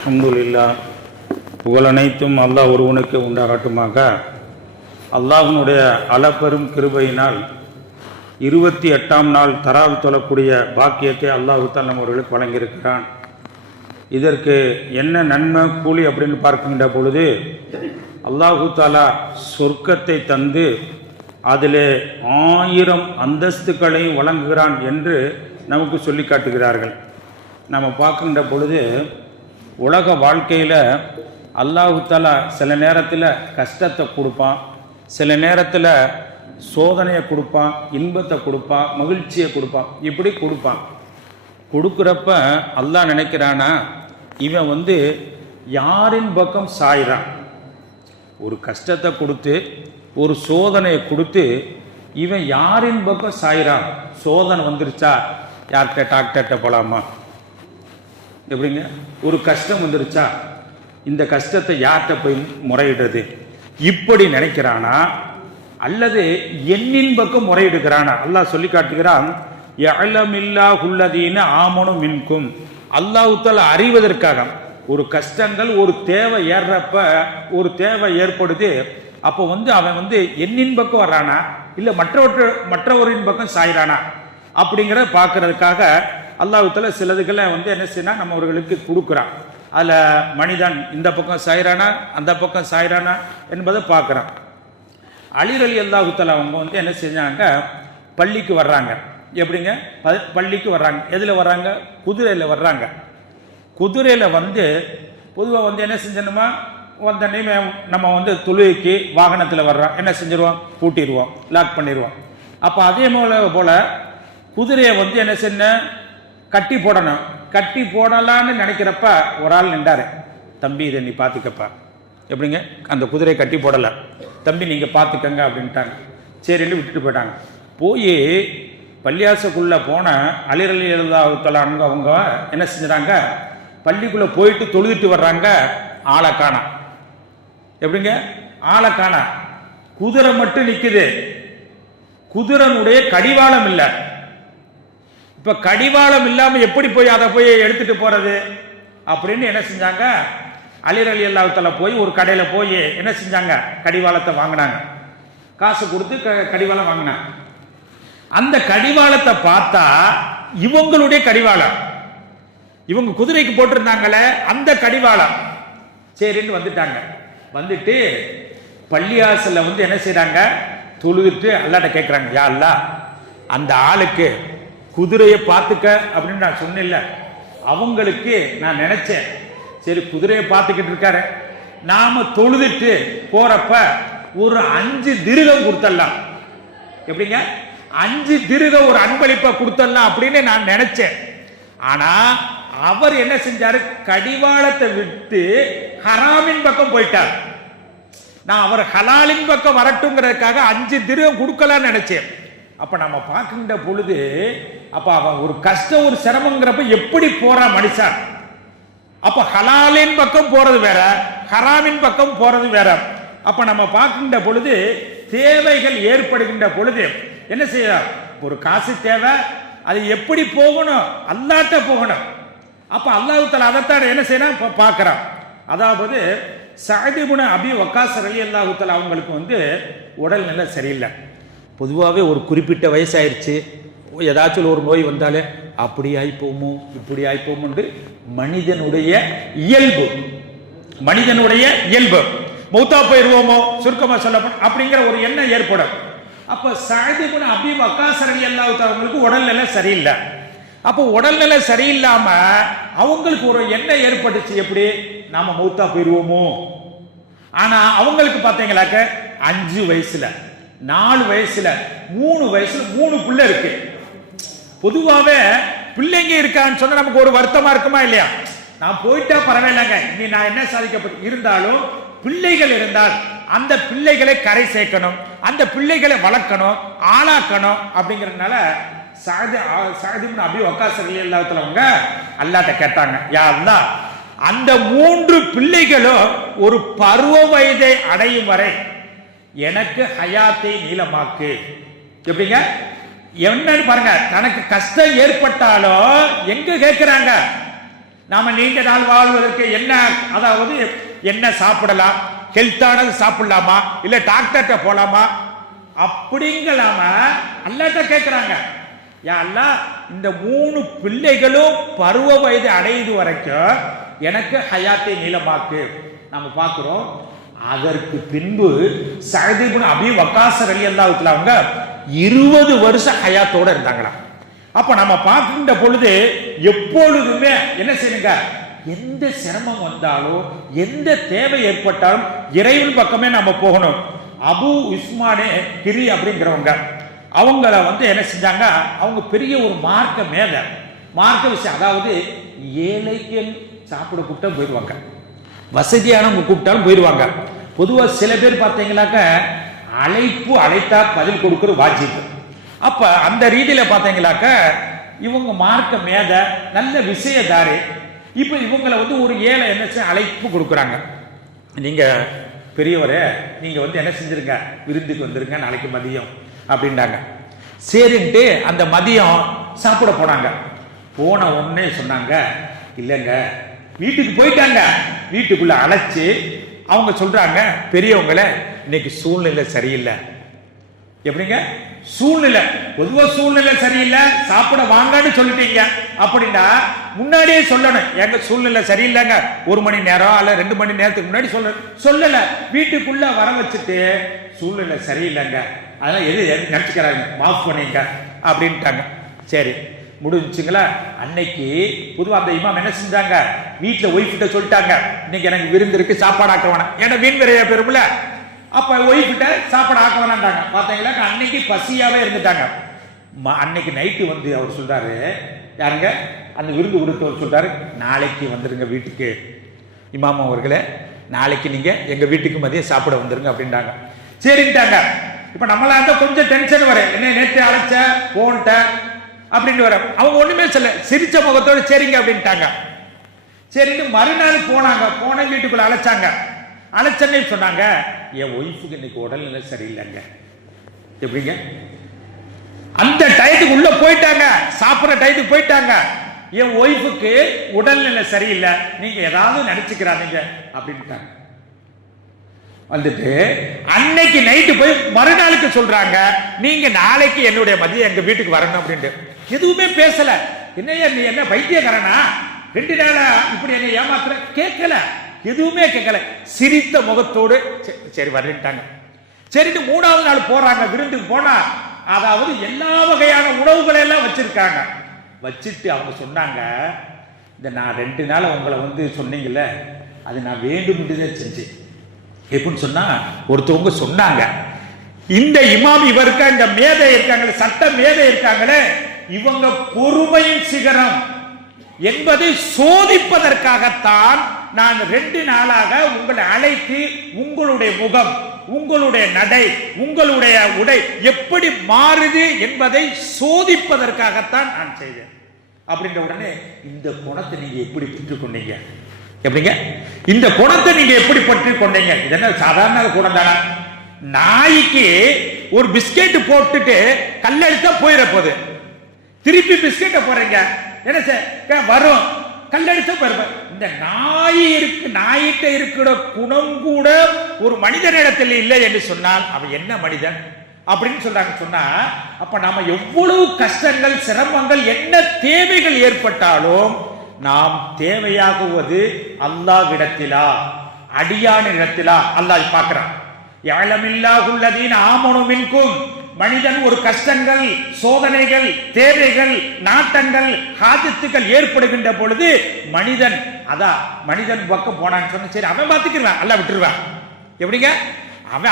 அல்ஹம்துலில்லாஹ், புகழனைத்தும் அல்லாஹ் ஒருவனுக்கு உண்டாகட்டுமாக. அல்லாஹ்வினுடைய அளப்பெரும் கிருபையினால் 28ஆம் நாள் தராவி தொழக்கூடிய பாக்கியத்தை அல்லாஹ் தஆலா அவர்களுக்கு வழங்கியிருக்கிறான். இதற்கு என்ன நன்மை கூலி அப்படின்னு பார்க்கின்ற பொழுது, அல்லாஹு தஆலா சொர்க்கத்தை தந்து அதிலே 1000 அந்தஸ்துக்களையும் வழங்குகிறான் என்று நமக்கு சொல்லி காட்டுகிறார்கள். நம்ம பார்க்கின்ற பொழுது உலக வாழ்க்கையில் அல்லாஹு தஆலா சில நேரத்தில் கஷ்டத்தை கொடுப்பான், சில நேரத்தில் சோதனையை கொடுப்பான், இன்பத்தை கொடுப்பான், மகிழ்ச்சியை கொடுப்பான், இப்படி கொடுப்பான். கொடுக்குறப்ப அல்லாஹ் நினைக்கிறானா, இவன் யாரின் பக்கம் சாயிறான். ஒரு கஷ்டத்தை கொடுத்து ஒரு சோதனையை கொடுத்து இவன் யாரின் பக்கம் சாயிறான். சோதனை வந்துருச்சா யார்கிட்ட டாக்டர்கிட்ட போகலாமா? எப்படிங்க? ஒரு கஷ்டம் வந்துருச்சா இந்த கஷ்டத்தை யார்கிட்ட போய் முறையிடுறது, இப்படி நினைக்கிறானா அல்லது எண்ணின் பக்கம் முறையிடுகிறானா? அல்லாஹ் சொல்லி காட்டுகிறான், யஅலமில்லாஹுல்லதீன ஆமனு மின்கும். அல்லாஹ் தஆலா அறிவதற்காக ஒரு கஷ்டங்கள் ஒரு தேவை ஏறப்ப ஒரு தேவை ஏற்படுது, அப்போ அவன் எண்ணின் பக்கம் வர்றானா இல்லை மற்றவரின் பக்கம் சாயிறானா அப்படிங்கிறத பார்க்கறதுக்காக அல்லாஹ் தஆலா சிலதுகளை என்ன செய்யணும் நம்மவர்களுக்கு கொடுக்குறான். அதில் மனிதன் இந்த பக்கம் சாயிறானா அந்த பக்கம் சாயிறானா என்பதை பார்க்குறான். அலி ரலியல்லாஹு தஆலா அவங்க என்ன செஞ்சாங்க, பள்ளிக்கு வர்றாங்க. எப்படிங்க? பள்ளிக்கு வர்றாங்க. எதில் வர்றாங்க? குதிரையில் வர்றாங்க. குதிரையில் பொதுவாக என்ன செஞ்சணுமா, வந்தோடனே நம்ம தொழுகைக்கு வாகனத்தில் வர்றோம், என்ன செஞ்சிருவோம், பூட்டிடுவோம், லாக் பண்ணிடுவோம். அப்போ அதே போல் குதிரையை என்ன செய்யணும், கட்டி போடணும். கட்டி போடலான்னு நினைக்கிறப்ப ஒரு ஆள் நின்றாரு, தம்பி இதை நீ பார்த்துக்கப்பா. எப்படிங்க? அந்த குதிரையை கட்டி போடலை, தம்பி நீங்கள் பார்த்துக்கங்க அப்படின்ட்டாங்க. சரின்னு விட்டுட்டு போயிட்டாங்க. போய் பள்ளியாசக்குள்ளே போன அலி ரலியல்லாஹு தஆலா அவங்க என்ன செஞ்சுறாங்க, பள்ளிக்குள்ளே போயிட்டு தொழுதுட்டு வர்றாங்க. ஆளை காணா. எப்படிங்க? ஆளை காணா. குதிரை மட்டும் நிற்குது, குதிரனுடைய கடிவாளம் இல்லை. இப்ப கடிவாளம் இல்லாம எப்படி போய் அதை போய் எடுத்துட்டு போறது அப்படின்னு என்ன செஞ்சாங்க, அலி ரலியல்லாஹு தஆலா போய் ஒரு கடையில போய் என்ன செஞ்சாங்க, கடிவாளத்தை வாங்கினாங்க. காசு கொடுத்து கடிவாளம் வாங்கினாங்க. அந்த கடிவாளத்தை பார்த்தா இவங்களுடைய கடிவாளம், இவங்க குதிரைக்கு போட்டிருந்தாங்களே அந்த கடிவாளம். சரின்னு வந்துட்டாங்க. வந்துட்டு பள்ளியாசல்ல என்ன செய்யறாங்க, தொழுதுட்டு அல்லாஹ்ட்ட கேட்கிறாங்க, யா அல்லாஹ் அந்த ஆளுக்கு குதிரையை பார்த்துக்க அப்படின்னு நான் சொன்னில்ல, அவங்களுக்கு நான் நினைச்சேன், சரி குதிரையை பார்த்துக்கிட்டு இருக்காரு, நாம தொழுதுட்டு போறப்ப ஒரு 5 திர்ஹம் கொடுத்தலாம். எப்படிங்க? 5 திர்ஹம் ஒரு அன்பளிப்பை கொடுத்தலாம் அப்படின்னு நான் நினைச்சேன். ஆனா அவர் என்ன செஞ்சாரு, கடிவாளத்தை விட்டு ஹராமின் பக்கம் போயிட்டார். நான் அவர் ஹலாலின் பக்கம் வரட்டுங்கிறதுக்காக 5 திர்ஹம் கொடுக்கலான்னு நினைச்சேன். அப்ப நம்ம பார்க்கின்ற பொழுது அப்ப அவன் ஒரு கஷ்டம் ஒரு சிரமங்கிறப்ப எப்படி போறான் மனுஷன். அப்ப ஹலாலின் பக்கம் போறது வேற, ஹராமின் பக்கம் போறது வேற. அப்ப நம்ம பார்க்கின்ற பொழுது தேவைகள் ஏற்படுகின்ற பொழுது என்ன செய்ய, ஒரு காசு தேவை, அது எப்படி போகணும், அல்லாஹ்ட்ட போகணும். அப்ப அல்லாஹ் தஆலா அதைத்தான் என்ன செய்யணும் பார்க்கிறான். அதாவது சஅத் இப்னு அபி வக்காஸ் ரலியல்லாஹு தஆலா அவங்களுக்கு உடல்நிலை சரியில்லை. பொதுவாகவே ஒரு குறிப்பிட்ட வயசாயிருச்சு, ஏதாச்சும் ஒரு நோய் வந்தாலே அப்படி ஆயிப்போமோ இப்படி ஆயிப்போமோன்று மனிதனுடைய இயல்பு, மனிதனுடைய இயல்பு மௌத்தா போயிடுவோமோ சுருக்கமா சொல்ல அப்படிங்கிற ஒரு எண்ணம் ஏற்படும். அப்ப சஅத் இப்னு அபி வக்காஸ் ரலியல்லாஹு தஆலா அவங்களுக்கு உடல்நிலை சரியில்லை. அப்போ உடல்நிலை சரியில்லாம அவங்களுக்கு ஒரு எண்ணம் ஏற்பட்டுச்சு, எப்படி நாம மௌத்தா போயிடுவோமோ. ஆனா அவங்களுக்கு பார்த்தீங்களாக்க 5 வயசுல 4 வயசுல 3 வயசுல 3 பிள்ளை இருக்கு. பொதுவாகவே பிள்ளைங்க இருக்கான்னு சொன்னா நமக்கு ஒரு வருத்தமா இருக்குமா இல்லையா? நான் போயிட்டா பரவாயில்லைங்க, இனி நான் என்ன சாதிக்கப்பட்டு இருந்தாலும் பிள்ளைகள் இருந்தால் அந்த பிள்ளைகளை கரை சேர்க்கணும், அந்த பிள்ளைகளை வளர்க்கணும், ஆளாக்கணும். அப்படிங்கிறதுனால சஅத் இப்னு அபி வக்காஸ் ரலியல்லாஹு தஆலா அவங்க அல்லாஹ்ட்ட கேட்டாங்க, யா அல்லாஹ் அந்த 3 பிள்ளைகளும் ஒரு பருவ வயதை அடையும் வரை எனக்கு ஹயாத்தை நீளமாக்கு. எப்படிங்க? என்னன்னு பாருங்க, தனக்கு கஷ்டம் ஏற்பட்டாலும் எங்க கேட்கிறாங்க, நாம நீண்ட நாள் வாழ்வதற்கு என்ன, அதாவது என்ன சாப்பிடலாம், ஹெல்த்தானது சாப்பிடலாமா, இல்ல டாக்டர்கிட்ட போலாமா அப்படிங்களாம அல்லாஹ்ட்ட கேட்கிறாங்க. யா அல்லாஹ், இந்த 3 பிள்ளைகளும் பருவ வயது அடையுது வரைக்கும் எனக்கு ஹயாத்தை நீளமாக்கு. நம்ம பார்க்கிறோம். அதற்கு பின்பு சஅத் இப்னு அபீ வக்காஸ் ரலியல்லாஹு தஆலா அவங்க 20 வருஷம் ஹயாத்தோட இருந்தாங்களாம். அப்ப நம்ம பார்க்கின்ற பொழுது எப்பொழுதுமே என்ன செய்யுங்க, எந்த சிரமம் வந்தாலும் எந்த தேவை ஏற்பட்டாலும் இறைவன் பக்கமே நம்ம போகணும். அபு உஸ்மானே கிரி அப்படிங்கிறவங்க அவங்கள என்ன செஞ்சாங்க, அவங்க பெரிய ஒரு மார்க்க விஷயம், அதாவது ஏழைக்கு சாப்பிட கூப்பிட்டா போயிடுவாங்க, வசதியானவங்க கூப்பிட்டாலும் போயிடுவாங்க. பொதுவா சில பேர் பார்த்தீங்கன்னாக்க அழைத்தா பதில் கொடுக்கிற வாஜிப். அப்ப அந்த ரீதியில பார்த்தீங்கன்னாக்க இவங்க மார்க்க நல்ல விஷயதாரி. இப்ப இவங்களை ஒரு ஏழை என்ன அழைப்பு கொடுக்குறாங்க. நீங்க பெரியவரே, நீங்க என்ன செஞ்சிருங்க, விருந்துக்கு வந்துருங்க நாளைக்கு மதியம் அப்படின்றாங்க. சரின்ட்டு அந்த மதியம் சாப்பிட போனாங்க. போன உடனே சொன்னாங்க, இல்லைங்க வீட்டுக்கு போயிட்டாங்க. வீட்டுக்குள்ள அழைச்சு அவங்க சொல்றாங்க, பெரியவங்கள இன்னைக்கு சூழ்நிலை சரியில்லை. எப்படிங்க சூழ்நிலை, பொதுவா சூழ்நிலை சரியில்லை, சாப்பிட வாங்கன்னு சொல்லிட்டீங்க அப்படின்னா முன்னாடியே சொல்லணும், எங்க சூழ்நிலை சரியில்லைங்க, 1 மணி நேரம் அல்ல 2 மணி நேரத்துக்கு முன்னாடி சொல்லல. வீட்டுக்குள்ள வர வச்சுட்டு சூழ்நிலை சரியில்லைங்க, அதெல்லாம் எது நினைச்சுக்கிறாங்க, மாஃப் பண்ணிங்க அப்படின்ட்டாங்க. சரி முடிஞ்சுங்களா. அன்னைக்கு பொதுவாக அந்த இமாம் என்ன செஞ்சாங்க, வீட்டில் ஒய்ஃப்கிட்ட சொல்லிட்டாங்க, இன்னைக்கு எனக்கு விருந்து இருக்கு, சாப்பாடு ஆக்க வேணாம், ஏன்னா வீண் விரையா பெருமில்ல. அப்ப ஒய்ஃப்கிட்ட சாப்பாடு ஆக்க வேணான்ட்டாங்க. பார்த்தீங்களா, அன்னைக்கு பசியாவே இருந்துட்டாங்க. அன்னைக்கு நைட்டு அவர் சொல்றாரு, யாருங்க அந்த விருந்து கொடுத்தவர் சொல்றாரு, நாளைக்கு வந்துருங்க வீட்டுக்கு, இமாம் அவர்களே நாளைக்கு நீங்க எங்க வீட்டுக்கு மதியம் சாப்பிட வந்துருங்க அப்படின்ட்டாங்க. சரிட்டாங்க. இப்ப நம்மளா இருந்தா கொஞ்சம் டென்ஷன் வர, என்ன நேற்று அழைச்ச போன்ட்ட அப்படின்னு வர. அவங்க ஒண்ணுமே சொல்ல, சிரிச்ச முகத்தோடு சரிங்க அப்படின்ட்டாங்க. சரின்னு மறுநாள் போன வீட்டுக்குள்ள அழைச்சாங்க. அழைச்சன்னே சொன்னாங்க, என் ஒய்ஃபுக்கு இன்னைக்கு உடல்நிலை சரியில்லைங்க. எப்படிங்க, அந்த டயத்துக்கு உள்ள போயிட்டாங்க, சாப்பிட்ற டயத்துக்கு போயிட்டாங்க, என் ஒய்ஃபுக்கு உடல்நிலை சரியில்லை, நீங்க ஏதாவது நினைச்சுக்கிறாங்க அப்படின்ட்டாங்க. வந்துட்டு அன்னைக்கு நைட்டு போய் மறுநாளுக்கு சொல்றாங்க, நீங்க நாளைக்கு என்னுடைய மதியம் எங்க வீட்டுக்கு வரணும் அப்படின்ட்டு. எதுவுமே பேசல. என்னையா நீ என்ன பைத்தியக்காரனா, 2 நாளா இப்படி என்ன ஏமாத்துற, கேட்கல, எதுவுமே கேட்கல, சிரித்த முகத்தோடு சரி வரட்டாங்க. சரிட்டு 3வது நாள் போறாங்க விருந்துக்கு. போனா அதாவது எல்லா வகையான உணவுகளை எல்லாம் வச்சிருக்காங்க. வச்சுட்டு அவங்க சொன்னாங்க, இந்த நான் 2 நாள் உங்களை சொன்னீங்கல்ல, அது நான் வேண்டும் செஞ்சேன். எப்படின்னு சொன்னா, ஒருத்தவங்க சொன்னாங்க, இந்த இமாம் இவருக்கு இந்த மேதை இருக்காங்களே, சட்ட மேதை இருக்காங்களே, இவங்க பொறுமையின் சிகரம் என்பதை சோதிப்பதற்காகத்தான் நான் 2 நாளாக உங்களை அழைத்து உங்களுடைய முகம், உங்களுடைய நடை, உங்களுடைய உடை எப்படி மாறுது என்பதை சோதிப்பதற்காகத்தான் நான் செய்தேன் அப்படின்ற உடனே, இந்த குணத்தை நீங்க எப்படி பெற்றுக்கொண்டீங்க, எப்படிங்க இந்த குணத்தை நீங்க எப்படி பெற்றுக்கொண்டீங்க, இது என்ன சாதாரண குணம் தானே? நாய்க்கு ஒரு பிஸ்கெட் போட்டுட்டு கல்லெடுத்தா போயிட போகுது, திருப்பி பிஸ்கெட்டை போறீங்க, என்ன சார் வரும், கல்லெடுத்தா போயிருப்ப. இந்த நாயிட்ட இருக்கிற குணம் கூட ஒரு மனிதனிடத்தில் இல்லை என்று சொன்னால் அவன் என்ன மனிதன் அப்படின்னு சொல்றாங்க. சொன்னா அப்ப நாம எவ்வளவு கஷ்டங்கள், சிரமங்கள், என்ன தேவைகள் ஏற்பட்டாலும் நாம் தேவையாகுவது அல்லாஹ்விடத்திலா, அடியானிடத்திலா? அல்லாஹ் பார்க்கிறான். யஅலமில்லாஹுல்லதீன ஆமனு மின்கும், மனிதன் ஒரு கஷ்டங்கள், சோதனைகள், தேவைகள், நாட்டங்கள், ஹாஜத்துக்கள் ஏற்படுகின்ற பொழுது மனிதன் பக்கம் போனான்னு சொன்ன, சரி அவன் பார்த்துக்கிறான், அல்ல விட்டுருவான். எப்படிங்க,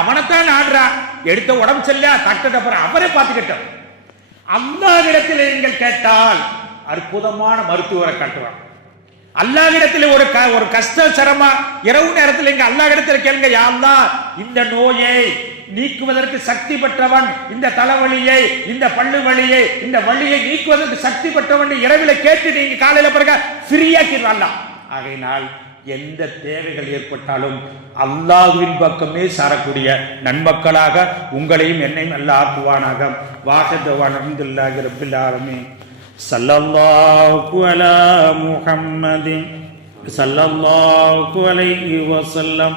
அவனைத்தான் ஆடுறான், எடுத்த உடம்பு சரியில்லை, டாக்டர் அவரே பார்த்துக்கிட்டோம். அல்லாஹ்விடத்தில் நீங்கள் கேட்டால் அற்புதமான மருத்துவரை காட்டுவான். அல்லாஹ்விடத்தில் ஒரு கஷ்ட சிரம இரவு நேரத்தில் இங்க அல்லாஹ்விடத்தில் கேளுங்க, யா அல்லாஹ் இந்த நோயை நீக்குவதற்கு சக்தி பெற்றவன், இந்த தலைவலியை, இந்த பல்லு வலியை, இந்த வலியை நீக்குவதற்கு சக்தி பெற்றவன் இரவில கேட்டு நீங்க காலையில பிறகு ஃப்ரீயாக்கிடுவாங்க. ஆகையினால் எந்த தேவைகள் ஏற்பட்டாலும் அல்லாஹ்வின் பக்கமே சாரக்கூடிய நன்மக்களாக உங்களையும் என்னையும் அல்லாஹ் ஆக்குவானாக. வாஹித் அல்ஹம்துலில்லாஹி ரப்பில் ஆலமீன். ஸல்லல்லாஹு அலா முஹம்மதின் ஸல்லல்லாஹு அலைஹி வஸல்லம்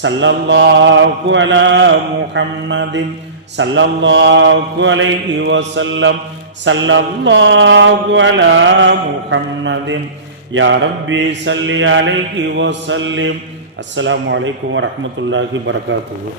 ஸல்லல்லாஹு அலா முஹம்மதின் ஸல்லல்லாஹு அலைஹி வஸல்லம் ஸல்லல்லாஹு அலா முஹம்மதின் யா ரப்பி ஸல்லி அலைஹி வஸல்லிம். அஸ்ஸலாமு அலைக்கும் வரஹ்மத்துல்லாஹி வபரகாத்துஹு.